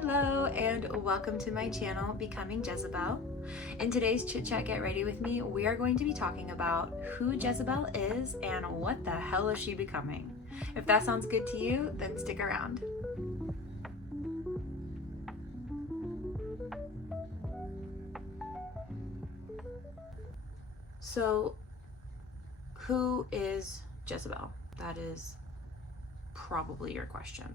Hello and welcome to my channel, Becoming Jezebel. In today's Chit Chat Get Ready With Me, we are going to be talking about who Jezebel is and what the hell is she becoming. If that sounds good to you, then stick around. So, who is Jezebel? That is probably your question,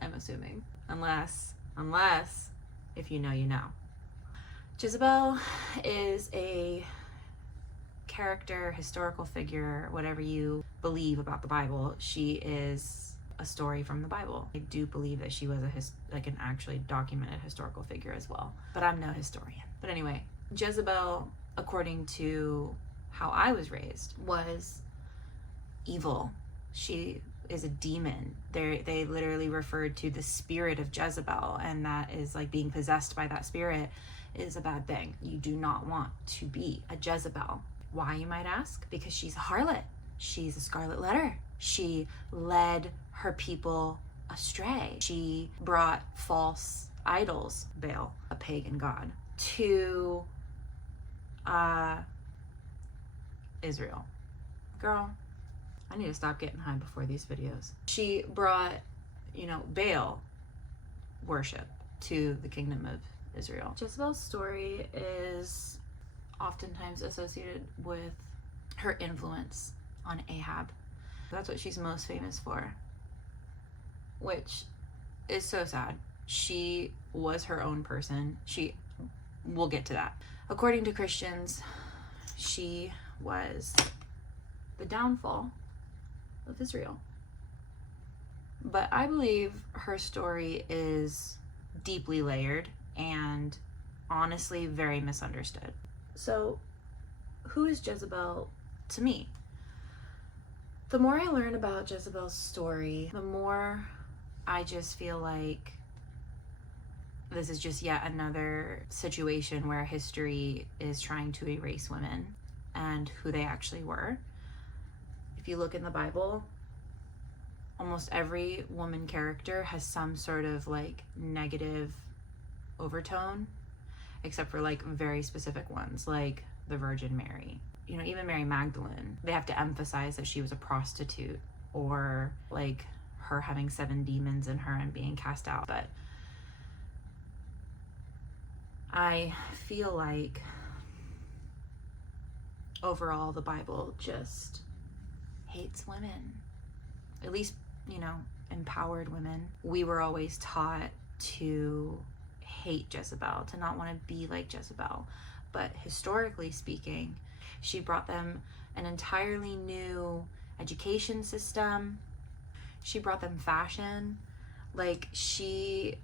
I'm assuming. Unless, if you know, you know. Jezebel is a character, historical figure, whatever you believe about the Bible. She is a story from the Bible. I do believe that she was an actually documented historical figure as well, but I'm no historian. But anyway, Jezebel, according to how I was raised, was evil. She is a demon. They literally referred to the spirit of Jezebel, and that is like being possessed by that spirit is a bad thing. You do not want to be a Jezebel. Why, you might ask? Because she's a harlot. She's a scarlet letter. She led her people astray. She brought false idols, Baal, a pagan god, to Israel. Girl, I need to stop getting high before these videos. She brought, Baal worship to the kingdom of Israel. Jezebel's story is oftentimes associated with her influence on Ahab. That's what she's most famous for, which is so sad. She was her own person. We'll get to that. According to Christians, she was the downfall of Israel. But I believe her story is deeply layered and honestly very misunderstood. So, who is Jezebel to me? The more I learn about Jezebel's story, the more I just feel like this is just yet another situation where history is trying to erase women and who they actually were. If you look in the Bible, almost every woman character has some sort of negative overtone, except for very specific ones, like the Virgin Mary. Even Mary Magdalene, they have to emphasize that she was a prostitute, or her having 7 demons in her and being cast out. But I feel like overall the Bible just hates women, at least, empowered women. We were always taught to hate Jezebel, to not want to be like Jezebel. But historically speaking, she brought them an entirely new education system. She brought them fashion. She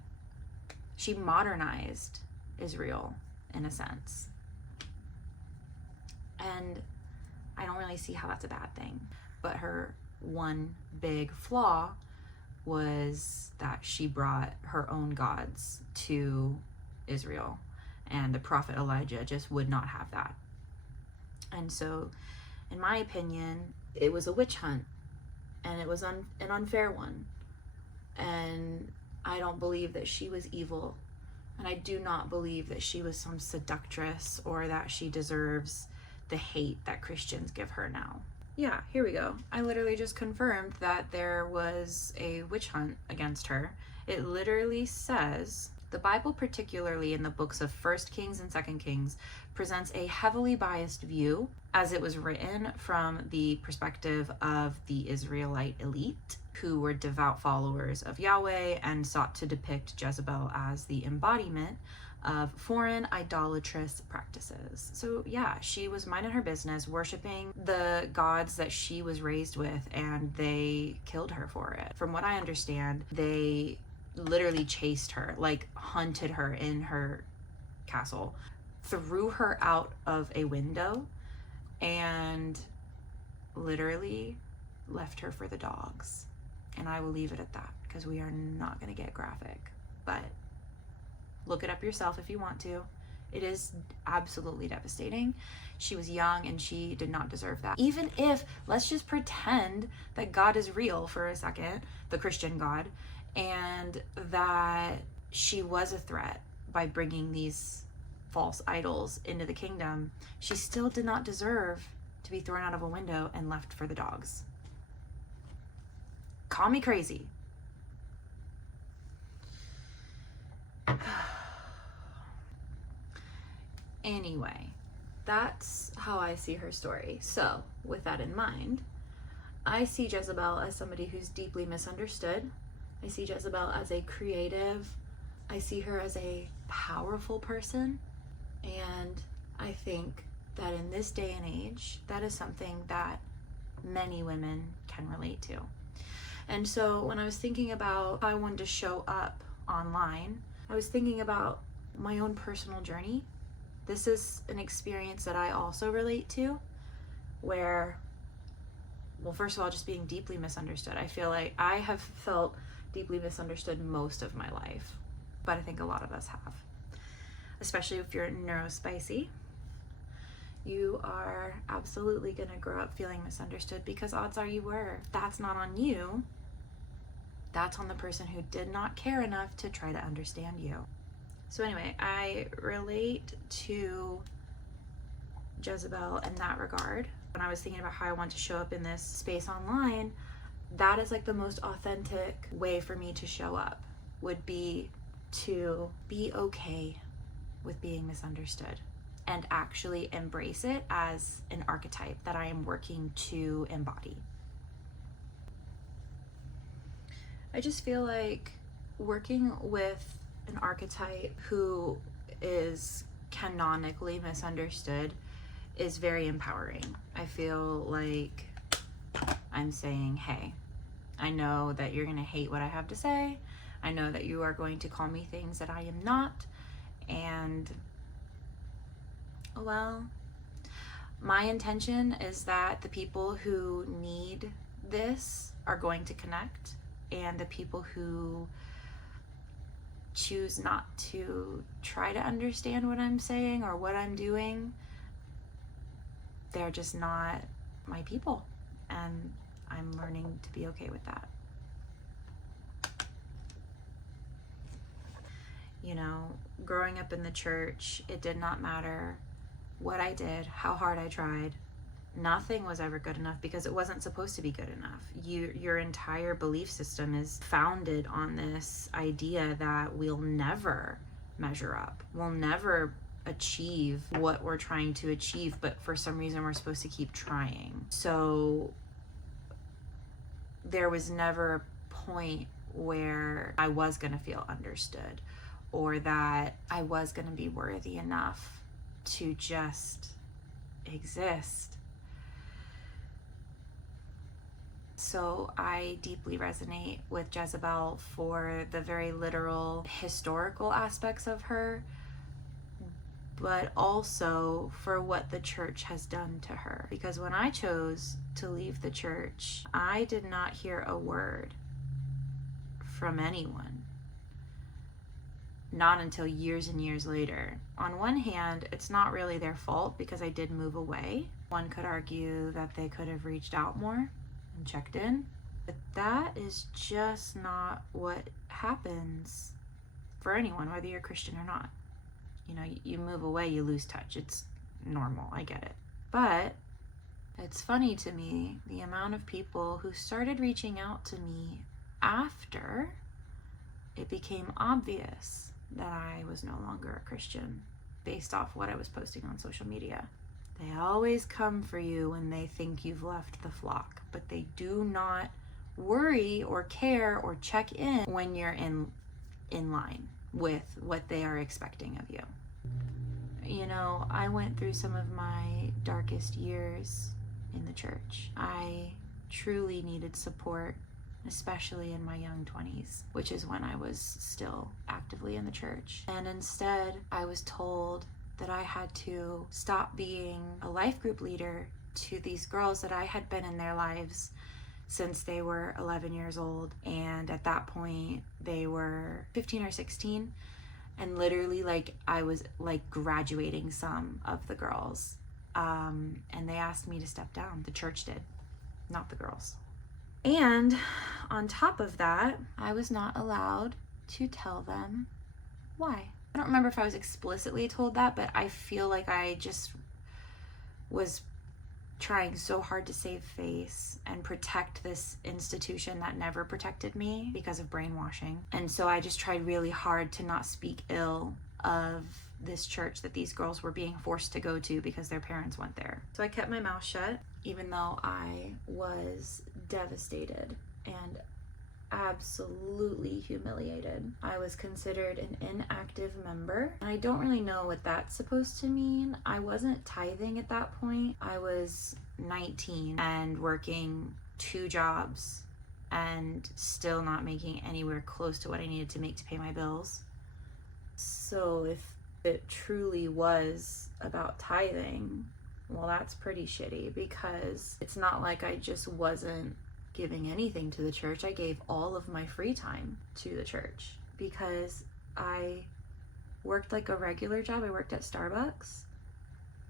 modernized Israel in a sense. And I don't really see how that's a bad thing. But her one big flaw was that she brought her own gods to Israel, and the prophet Elijah just would not have that. And so, in my opinion, it was a witch hunt, and it was an unfair one. And I don't believe that she was evil, and I do not believe that she was some seductress or that she deserves the hate that Christians give her now. Yeah, here we go. I literally just confirmed that there was a witch hunt against her. It literally says, the Bible, particularly in the books of 1 Kings and 2 Kings, presents a heavily biased view as it was written from the perspective of the Israelite elite, who were devout followers of Yahweh and sought to depict Jezebel as the embodiment of foreign idolatrous practices. So yeah, she was minding her business, worshiping the gods that she was raised with, and they killed her for it. From what I understand, they literally chased her, hunted her in her castle, threw her out of a window, and literally left her for the dogs. And I will leave it at that, because we are not going to get graphic. But look it up yourself if you want to. It is absolutely devastating. She was young and she did not deserve that. Even if, let's just pretend that God is real for a second, the Christian God, and that she was a threat by bringing these false idols into the kingdom, she still did not deserve to be thrown out of a window and left for the dogs. Call me crazy. Anyway, that's how I see her story. So, with that in mind, I see Jezebel as somebody who's deeply misunderstood. I see Jezebel as a creative. I see her as a powerful person. And I think that in this day and age, that is something that many women can relate to. And so when I was thinking about how I wanted to show up online, I was thinking about my own personal journey. This is an experience that I also relate to, where, well, first of all, just being deeply misunderstood. I feel like I have felt deeply misunderstood most of my life, but I think a lot of us have. Especially if you're neurospicy, you are absolutely going to grow up feeling misunderstood, because odds are you were. That's not on you. That's on the person who did not care enough to try to understand you. So anyway, I relate to Jezebel in that regard. When I was thinking about how I want to show up in this space online, that is like the most authentic way for me to show up, would be to be okay with being misunderstood and actually embrace it as an archetype that I am working to embody. I just feel like working with an archetype who is canonically misunderstood is very empowering. I feel like I'm saying, hey, I know that you're going to hate what I have to say. I know that you are going to call me things that I am not. And, well, my intention is that the people who need this are going to connect, and the people who choose not to try to understand what I'm saying or what I'm doing, they're just not my people. And I'm learning to be okay with that. You know, growing up in the church, it did not matter what I did, how hard I tried. Nothing was ever good enough, because it wasn't supposed to be good enough. Your entire belief system is founded on this idea that we'll never measure up. We'll never achieve what we're trying to achieve, but for some reason we're supposed to keep trying. So there was never a point where I was going to feel understood, or that I was going to be worthy enough to just exist. So I deeply resonate with Jezebel for the very literal historical aspects of her, but also for what the church has done to her. Because when I chose to leave the church, I did not hear a word from anyone. Not until years and years later. On one hand, it's not really their fault, because I did move away. One could argue that they could have reached out more and checked in, but that is just not what happens for anyone, whether you're Christian or not. You know, you move away, you lose touch. It's normal, I get it. But it's funny to me, the amount of people who started reaching out to me after it became obvious that I was no longer a Christian, based off what I was posting on social media. They always come for you when they think you've left the flock, but they do not worry or care or check in when you're in line with what they are expecting of you. You know, I went through some of my darkest years in the church. I truly needed support, especially in my young 20s, which is when I was still actively in the church. And instead, I was told that I had to stop being a life group leader to these girls that I had been in their lives since they were 11 years old. And at that point, they were 15 or 16. And literally, like, I was like graduating some of the girls. And they asked me to step down. The church did, not the girls. And on top of that, I was not allowed to tell them Why? I don't remember if I was explicitly told that, but I feel like I just was trying so hard to save face and protect this institution that never protected me because of brainwashing. And so I just tried really hard to not speak ill of this church that these girls were being forced to go to because their parents went there. So I kept my mouth shut, even though I was devastated and absolutely humiliated. I was considered an inactive member, and I don't really know what that's supposed to mean. I wasn't tithing at that point. I was 19 and working 2 jobs and still not making anywhere close to what I needed to make to pay my bills. So if it truly was about tithing, well, that's pretty shitty, because it's not like I just wasn't giving anything to the church. I gave all of my free time to the church because I worked like a regular job. I worked at Starbucks,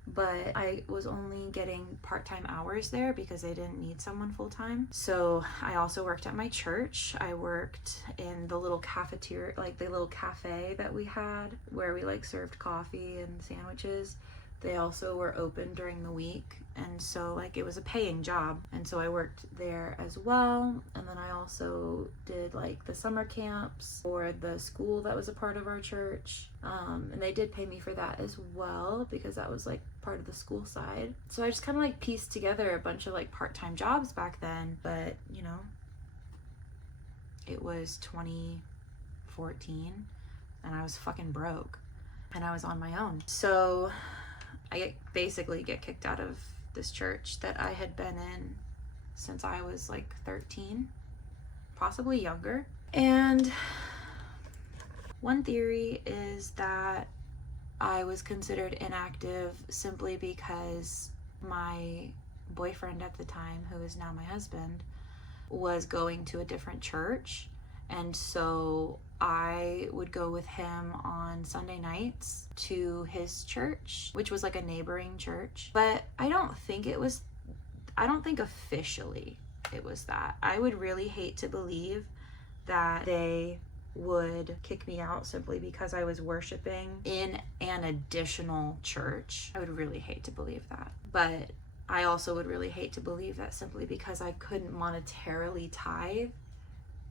but I was only getting part-time hours there because they didn't need someone full-time. So I also worked at my church. I worked in the little cafeteria, like the little cafe that we had where we like served coffee and sandwiches. They also were open during the week, and so like it was a paying job, and so I worked there as well. And then I also did like the summer camps for the school that was a part of our church, and they did pay me for that as well because that was like part of the school side. So I just kind of like pieced together a bunch of like part-time jobs back then, but you know, it was 2014 and I was fucking broke and I was on my own. So I basically get kicked out of this church that I had been in since I was like 13, possibly younger. And one theory is that I was considered inactive simply because my boyfriend at the time, who is now my husband, was going to a different church. And so I would go with him on Sunday nights to his church, which was like a neighboring church. But I don't think officially it was that. I would really hate to believe that they would kick me out simply because I was worshiping in an additional church. I would really hate to believe that. But I also would really hate to believe that simply because I couldn't monetarily tithe,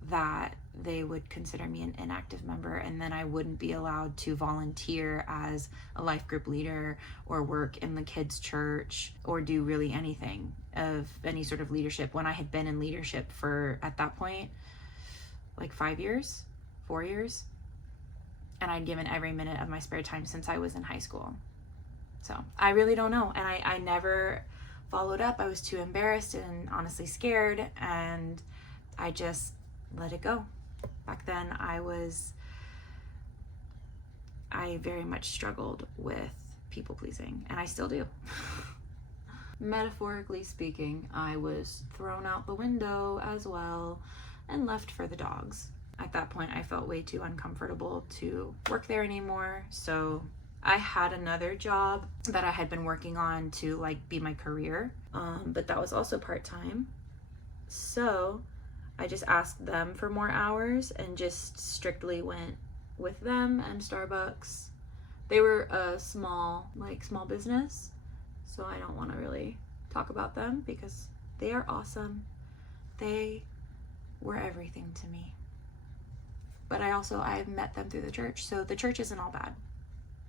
that they would consider me an inactive member, and then I wouldn't be allowed to volunteer as a life group leader or work in the kids' church or do really anything of any sort of leadership when I had been in leadership for, at that point, like 4 years, and I'd given every minute of my spare time since I was in high school. So I really don't know, and I never followed up. I was too embarrassed and honestly scared, and I just let it go. Back then I very much struggled with people pleasing, and I still do. Metaphorically speaking, I was thrown out the window as well and left for the dogs. At that point, I felt way too uncomfortable to work there anymore, so I had another job that I had been working on to like be my career, but that was also part-time. So I just asked them for more hours and just strictly went with them and Starbucks. They were a small business, so I don't want to really talk about them because they are awesome. They were everything to me. But I met them through the church, so the church isn't all bad.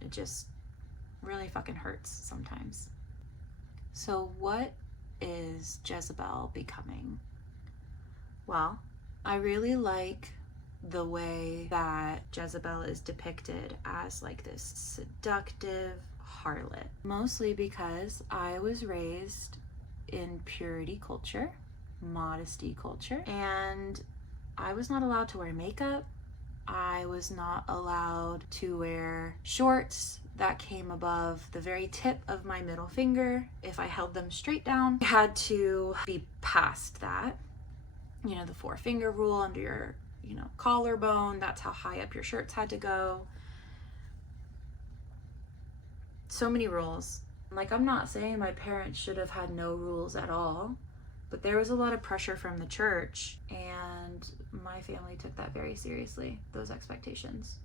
It just really fucking hurts sometimes. So what is Jezebel becoming? Well, I really like the way that Jezebel is depicted as like this seductive harlot, mostly because I was raised in purity culture, modesty culture, and I was not allowed to wear makeup. I was not allowed to wear shorts that came above the very tip of my middle finger. If I held them straight down, I had to be past that. You know, the 4-finger rule under your, collarbone. That's how high up your shirts had to go. So many rules. Like, I'm not saying my parents should have had no rules at all, but there was a lot of pressure from the church, and my family took that very seriously, those expectations.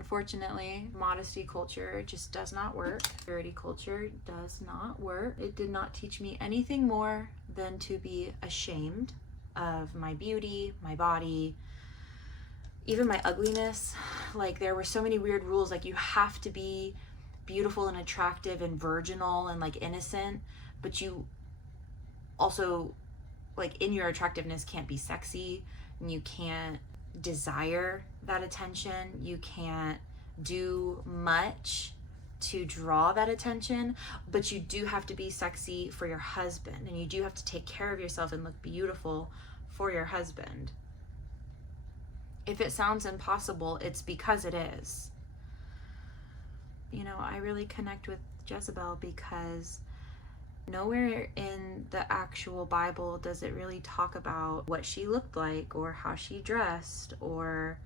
Unfortunately, modesty culture just does not work. Purity culture does not work. It did not teach me anything more than to be ashamed of my beauty, my body, even my ugliness. Like, there were so many weird rules, like you have to be beautiful and attractive and virginal and like innocent, but you also, like, in your attractiveness can't be sexy, and you can't desire that attention. You can't do much to draw that attention, but you do have to be sexy for your husband, and you do have to take care of yourself and look beautiful for your husband. If it sounds impossible, it's because it is. You know, I really connect with Jezebel because nowhere in the actual Bible does it really talk about what she looked like or how she dressed or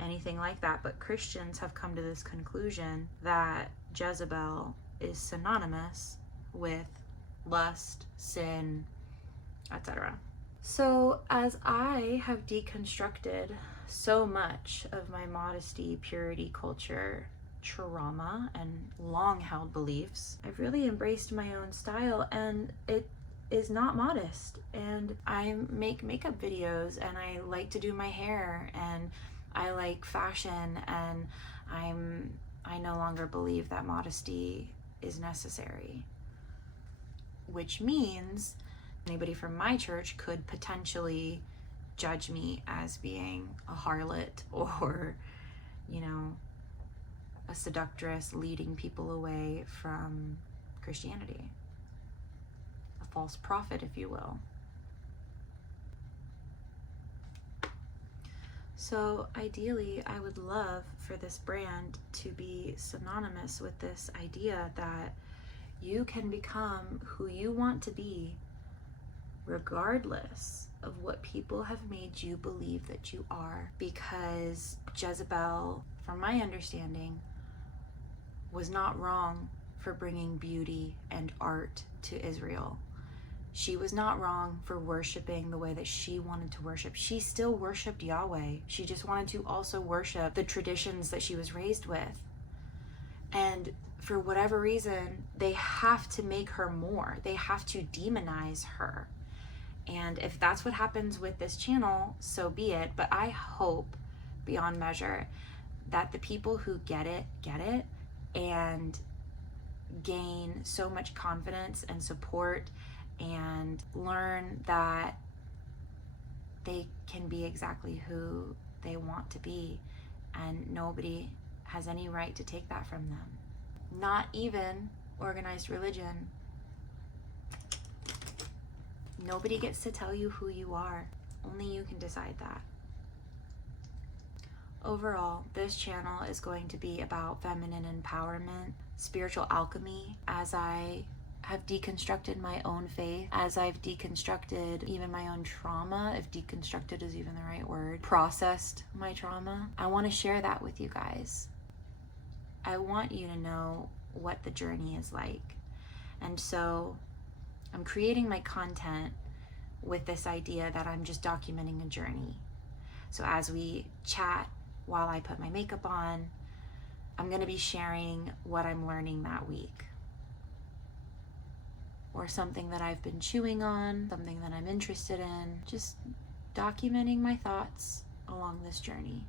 anything like that. But Christians have come to this conclusion that Jezebel is synonymous with lust, sin, etc. So as I have deconstructed so much of my modesty, purity culture, trauma, and long-held beliefs, I've really embraced my own style, and it is not modest. And I make makeup videos, and I like to do my hair, and I like fashion, and I no longer believe that modesty is necessary, which means anybody from my church could potentially judge me as being a harlot or, you know, a seductress leading people away from Christianity. A false prophet, if you will. So ideally, I would love for this brand to be synonymous with this idea that you can become who you want to be regardless of what people have made you believe that you are. Because Jezebel, from my understanding, was not wrong for bringing beauty and art to Israel. She was not wrong for worshiping the way that she wanted to worship. She still worshiped Yahweh. She just wanted to also worship the traditions that she was raised with. And for whatever reason, they have to make her more. They have to demonize her. And if that's what happens with this channel, so be it. But I hope beyond measure that the people who get it, and gain so much confidence and support and learn that they can be exactly who they want to be, and nobody has any right to take that from them. Not even organized religion. Nobody gets to tell you who you are. Only you can decide that. Overall, this channel is going to be about feminine empowerment, spiritual alchemy, as I have deconstructed my own faith, as I've deconstructed even my own trauma, if deconstructed is even the right word, processed my trauma. I want to share that with you guys. I want you to know what the journey is like. And so I'm creating my content with this idea that I'm just documenting a journey. So as we chat while I put my makeup on, I'm going to be sharing what I'm learning that week, or something that I've been chewing on, something that I'm interested in, just documenting my thoughts along this journey.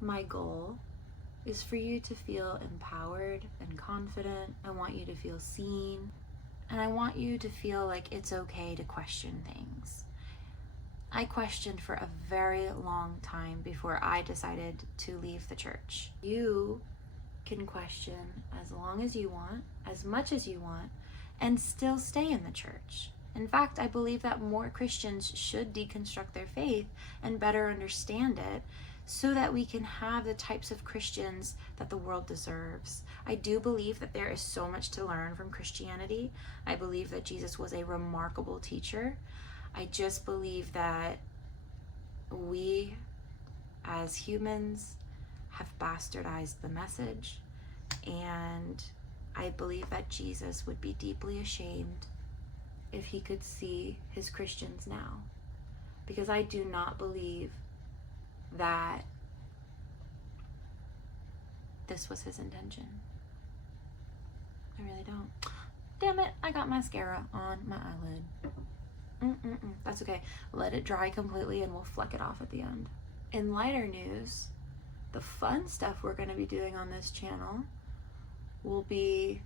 My goal is for you to feel empowered and confident. I want you to feel seen, and I want you to feel like it's okay to question things. I questioned for a very long time before I decided to leave the church. You can question as long as you want, as much as you want, and still stay in the church. In fact, I believe that more Christians should deconstruct their faith and better understand it, so that we can have the types of Christians that the world deserves. I do believe that there is so much to learn from Christianity. I believe that Jesus was a remarkable teacher. I just believe that we as humans have bastardized the message, and I believe that Jesus would be deeply ashamed if he could see his Christians now, because I do not believe that this was his intention. I really don't. Damn it, I got mascara on my eyelid. That's okay. Let it dry completely and we'll fleck it off at the end. In lighter news, the fun stuff we're going to be doing on this channel will be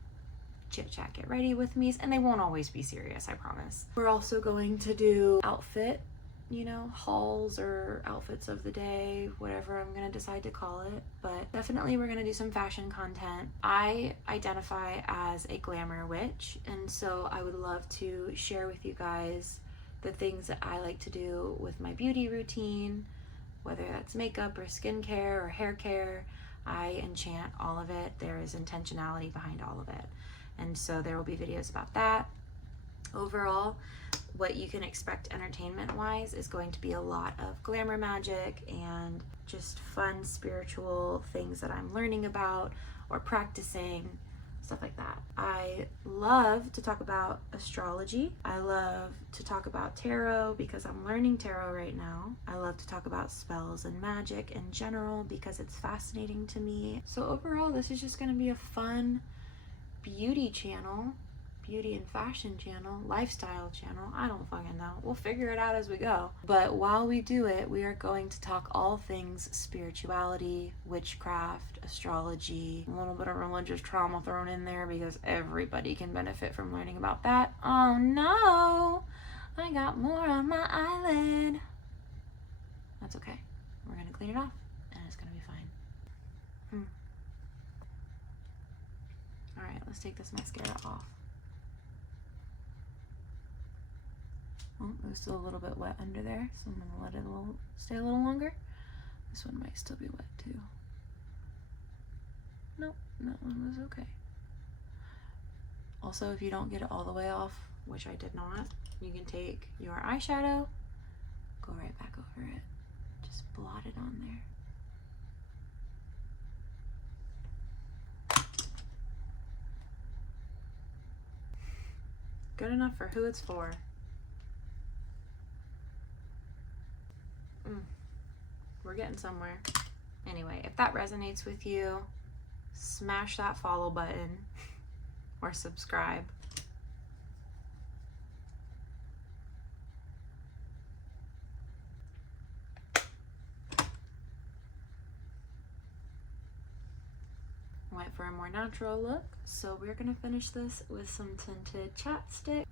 chit chat, get ready with me's, and they won't always be serious, I promise. We're also going to do outfit, you know, hauls or outfits of the day, whatever I'm gonna decide to call it. But definitely we're gonna do some fashion content. I identify as a glamour witch, and so I would love to share with you guys the things that I like to do with my beauty routine, whether that's makeup or skincare or hair care. I enchant all of it. There is intentionality behind all of it. And so there will be videos about that. Overall, what you can expect entertainment-wise is going to be a lot of glamour magic and just fun spiritual things that I'm learning about or practicing, stuff like that. I love to talk about astrology. I love to talk about tarot because I'm learning tarot right now. I love to talk about spells and magic in general because it's fascinating to me. So overall, this is just going to be a fun beauty channel, beauty and fashion channel, lifestyle channel. I don't fucking know. We'll figure it out as we go. But while we do it, we are going to talk all things spirituality, witchcraft, astrology, a little bit of religious trauma thrown in there because everybody can benefit from learning about that. Oh no! I got more on my eyelid. That's okay. We're gonna clean it off and it's gonna be fine. Alright, let's take this mascara off. Oh, it was still a little bit wet under there, so I'm gonna let it stay a little longer. This one might still be wet too. Nope, that one was okay. Also, if you don't get it all the way off, which I did not, you can take your eyeshadow, go right back over it, just blot it on there. Good enough for who it's for. We're getting somewhere. Anyway, if that resonates with you, smash that follow button or subscribe. Went for a more natural look, so we're gonna finish this with some tinted chapstick.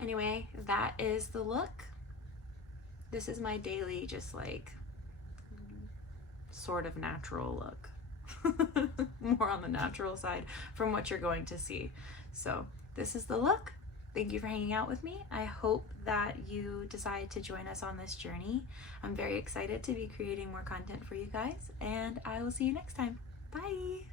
Anyway, that is the look. This is my daily, just like, sort of natural look. More on the natural side from what you're going to see. So this is the look. Thank you for hanging out with me. I hope that you decide to join us on this journey. I'm very excited to be creating more content for you guys, and I will see you next time. Bye!